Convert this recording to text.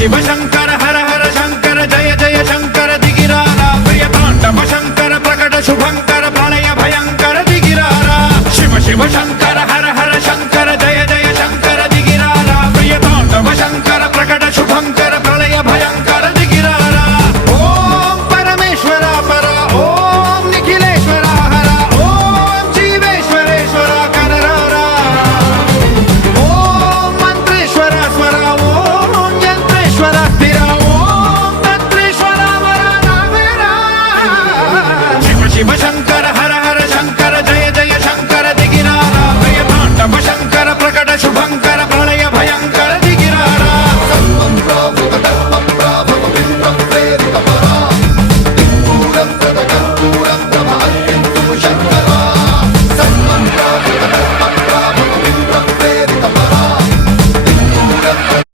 शिव शंकर हर हर शंकर जय जय शंकर दिगिरारा प्रिय तांडव शंकर प्रकट शुभंकर प्रलय भयंकर दिगिरारा शिव शिव शंकर